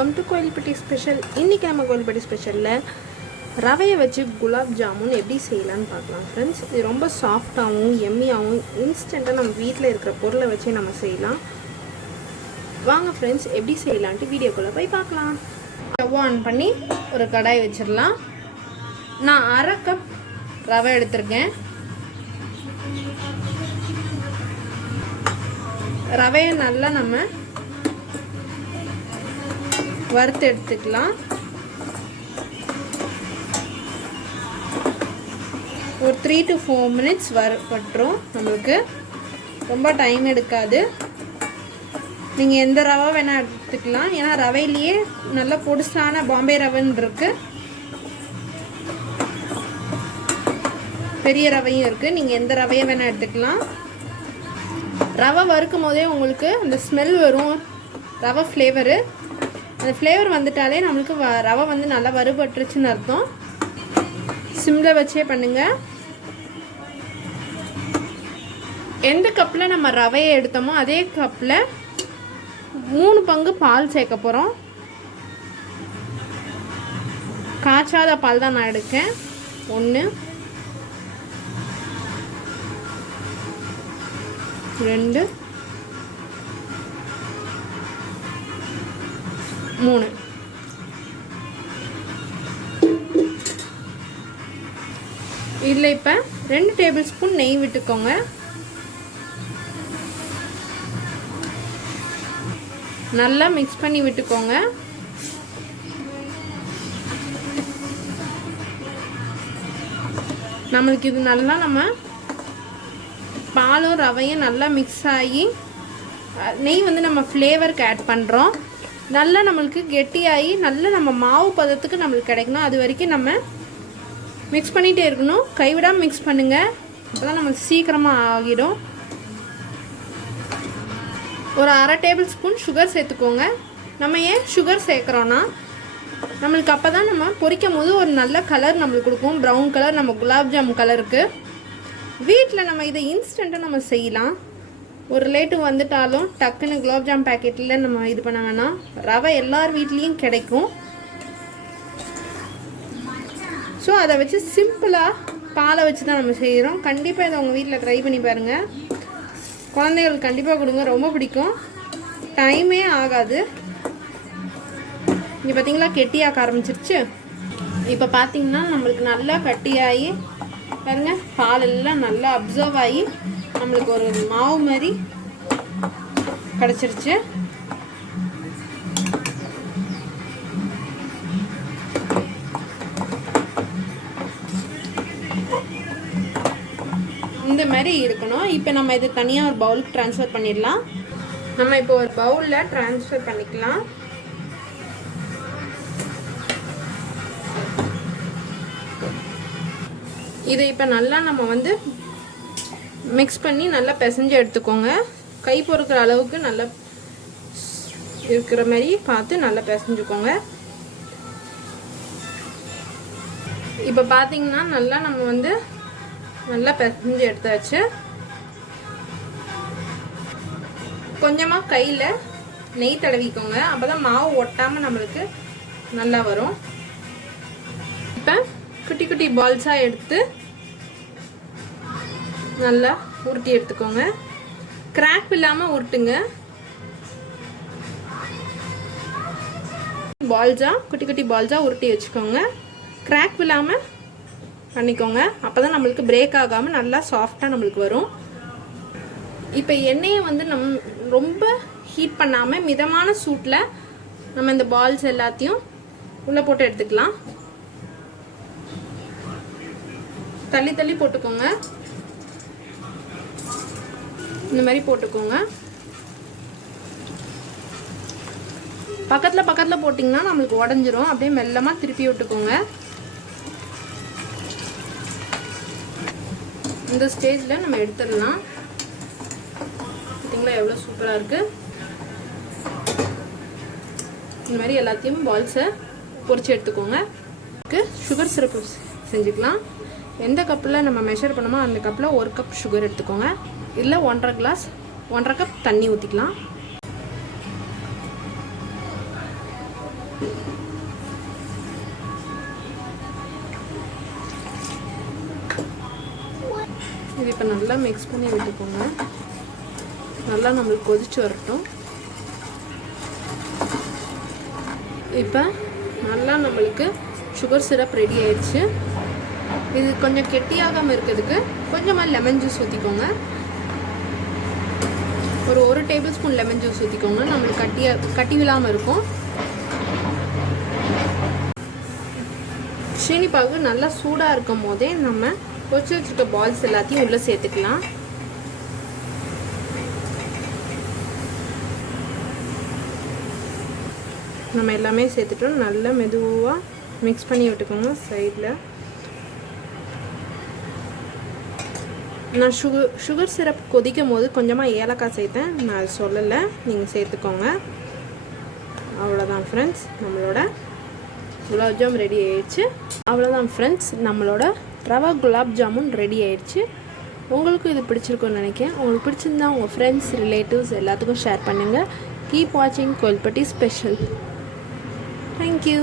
Welcome to Kovilpatti special. இன்றைக்கி நம்ம கோயில்பட்டி ஸ்பெஷலில் ரவையை வச்சு குலாப் ஜாமுன் எப்படி செய்யலான்னு பார்க்கலாம் ஃப்ரெண்ட்ஸ். இது ரொம்ப சாஃப்டாகவும் எம்மியாகவும் இன்ஸ்டண்ட்டாக நம்ம வீட்டில் இருக்கிற பொருளை வச்சு நம்ம செய்யலாம். வாங்க ஃப்ரெண்ட்ஸ், எப்படி செய்யலான்ட்டு வீடியோக்குள்ளே போய் பார்க்கலாம். ஸ்டவ் ஆன் பண்ணி ஒரு கடாய் வச்சிடலாம். நான் 1/2 கப் ரவை எடுத்திருக்கேன். ரவையை நல்லா நம்ம வறுத்து எடுத்துக்கலாம். ஒரு 3 to 4 minutes வறுப்பட்டுரும். நம்மளுக்கு ரொம்ப டைம் எடுக்காது. நீங்கள் எந்த ரவை வேணால் எடுத்துக்கலாம். ஏன்னா ரவையிலேயே நல்ல பொடிசான பாம்பே ரவைன்னு இருக்குது, பெரிய ரவையும் இருக்குது. நீங்கள் எந்த ரவையை வேணால் எடுத்துக்கலாம். ரவை வறுக்கும் போதே உங்களுக்கு அந்த ஸ்மெல் வரும், ரவை ஃப்ளேவரு. அந்த ஃப்ளேவர் வந்துட்டாலே நம்மளுக்கு ரவை வந்து நல்லா வறுபட்டுருச்சுன்னு அர்த்தம். சிம்மில் வச்சே பண்ணுங்கள். எந்த கப்பில் நம்ம ரவையை எடுத்தோமோ அதே கப்பில் 3 பங்கு பால் சேர்க்க போகிறோம். காய்ச்சாத பால் தான் நான் எடுக்கேன். 1 2 3. இதில் இப்போ 2 டேபிள் ஸ்பூன் நெய் விட்டுக்கோங்க. நல்லா மிக்ஸ் பண்ணி விட்டுக்கோங்க. நம்மளுக்கு இது நல்லா நம்ம பாலும் ரவையும் நல்லா மிக்ஸ் ஆகி, நெய் வந்து நம்ம ஃப்ளேவருக்கு ஆட் பண்ணுறோம். நல்லா நம்மளுக்கு கெட்டியாகி நல்லா நம்ம மாவு பதத்துக்கு நம்மளுக்கு கிடைக்கணும். அது வரைக்கும் நம்ம மிக்ஸ் பண்ணிகிட்டே இருக்கணும். கைவிடாமல் மிக்ஸ் பண்ணுங்கள். அப்போ தான் நம்மளுக்கு சீக்கிரமாக ஆகிடும். ஒரு 1/2 டேபிள் ஸ்பூன் சுகர் சேர்த்துக்கோங்க. நம்ம ஏன் சுகர் சேர்க்குறோன்னா, நம்மளுக்கு அப்போ தான் நம்ம பொரிக்கும் போது ஒரு நல்ல கலர் நம்மளுக்கு கொடுக்கும். ப்ரௌன் கலர், நம்ம குலாப் ஜாமுன் கலருக்கு. வீட்டில் நம்ம இதை இன்ஸ்டண்ட்டாக நம்ம செய்யலாம். ஒரு ரிலேட்டிவ் வந்துட்டாலும் டக்குன்னு குலாப் ஜாம் பேக்கெட்டில் நம்ம இது பண்ண வேணாம். ரவை எல்லார் வீட்லேயும் கிடைக்கும். ஸோ அதை வச்சு சிம்பிளாக பாலை வச்சு தான் நம்ம செய்கிறோம். கண்டிப்பாக இதை உங்கள் வீட்டில் ட்ரை பண்ணி பாருங்கள். குழந்தைகளுக்கு கண்டிப்பாக கொடுங்க, ரொம்ப பிடிக்கும். டைமே ஆகாது. இங்கே பார்த்தீங்களா கெட்டியாக ஆரம்பிச்சிருச்சு. இப்போ பார்த்தீங்கன்னா நம்மளுக்கு நல்லா கட்டியாகி பாருங்க, பால் எல்லாம் நல்லா அப்சர்வ் ஆகி நம்மளுக்கு ஒரு மாவு மாதிரி கிடச்சிருச்சு. இந்த மாதிரி இருக்கணும். இப்போ நம்ம இது தனியாக ஒரு பவுலுக்கு ட்ரான்ஸ்ஃபர் பண்ணிடலாம். நம்ம இப்போ ஒரு பவுலில் ட்ரான்ஸ்ஃபர் பண்ணிக்கலாம். இதை இப்போ நல்லா நம்ம வந்து மிக்ஸ் பண்ணி நல்லா பிசைஞ்சு எடுத்துக்கோங்க. கை பொறுக்கிற அளவுக்கு நல்லா இருக்கிற மாதிரி பார்த்து நல்லா பிசைஞ்சுக்கோங்க. இப்போ பார்த்தீங்கன்னா நல்லா நம்ம வந்து நல்லா பிசைஞ்சு எடுத்தாச்சு. கொஞ்சமாக கையில் நெய் தடவிக்கோங்க. அப்போ தான் மாவு ஒட்டாமல் நம்மளுக்கு நல்லா வரும். இப்போ குட்டி குட்டி பால்ஸாக எடுத்து நல்லா உருட்டி எடுத்துக்கோங்க. கிராக் இல்லாமல் உருட்டுங்க. பால்ஸாக குட்டி குட்டி பால்ஸாக உருட்டி வச்சுக்கோங்க. கிராக் இல்லாமல் பண்ணிக்கோங்க. அப்போ தான் நம்மளுக்கு பிரேக் ஆகாமல் நல்லா சாஃப்டாக நம்மளுக்கு வரும். இப்போ எண்ணெயை வந்து ரொம்ப ஹீட் பண்ணாமல் மிதமான சூட்டில் நம்ம இந்த பால்ஸ் எல்லாத்தையும் உள்ளே போட்டு எடுத்துக்கலாம். தள்ளி தள்ளி போட்டுக்கோங்க. இந்த மாதிரி போட்டுக்கோங்க. பக்கத்தில் பக்கத்தில் போட்டிங்கன்னா நம்மளுக்கு உடஞ்சிரும். அப்படியே மெல்லமாக திருப்பி விட்டுக்கோங்க. இந்த ஸ்டேஜில் நம்ம எடுத்துடலாம். பார்த்தீங்களா எவ்வளோ சூப்பராக இருக்குது. இந்த மாதிரி எல்லாத்தையும் பால்ஸை பொரிச்சு எடுத்துக்கோங்க. சுகர் சிரப்பு செஞ்சுக்கலாம். எந்த கப்பில் நம்ம மெஷர் பண்ணோமோ அந்த கப்பில் 1 கப் சுகர் எடுத்துக்கோங்க. இல்லை 1.5 கப் தண்ணி ஊற்றிக்கலாம். நல்லா மிக்ஸ் பண்ணி விட்டுக்கோங்க. நல்லா நம்மளுக்கு கொதிச்சு வரட்டும். இப்போ நல்லா நம்மளுக்கு சுகர் சிரப் ரெடி ஆயிடுச்சு. இது கொஞ்சம் கெட்டியாகாமல் இருக்கிறதுக்கு கொஞ்சமாக லெமன் ஜூஸ் ஊற்றிக்கோங்க. ஒரு 1 டேபிள் ஸ்பூன் லெமன் ஜூஸ் ஊற்றிக்கோங்க. நம்மளுக்கு கட்டி விழாமல் இருக்கும். சீனிப்பாகு நல்லா சூடாக இருக்கும் போதே நம்ம கொதிச்சு வச்சுருக்க பால்ஸ் எல்லாத்தையும் உள்ளே சேர்த்துக்கலாம். நம்ம எல்லாமே சேர்த்துட்டோம். நல்லா மெதுவாக மிக்ஸ் பண்ணி விட்டுக்கோங்க. சைடில் நான் சுகர் சிரப் கொதிக்கும் போது கொஞ்சமாக ஏலக்காய் சேர்த்தேன். நான் அது சொல்லலை, நீங்கள் சேர்த்துக்கோங்க. அவ்வளோதான் ஃப்ரெண்ட்ஸ், நம்மளோட குலாப் ஜாம் ரெடி ஆயிடுச்சு. அவ்வளோதான் ஃப்ரெண்ட்ஸ், நம்மளோட ரவா குலாப் ஜாமுன் ரெடி ஆயிடுச்சு. உங்களுக்கும் இது பிடிச்சிருக்குன்னு நினைக்கிறேன். உங்களுக்கு பிடிச்சிருந்தா உங்கள் ஃப்ரெண்ட்ஸ், ரிலேட்டிவ்ஸ் எல்லாத்துக்கும் ஷேர் பண்ணுங்கள். கீப் வாட்சிங் கோயில்பட்டி ஸ்பெஷல். Thank you.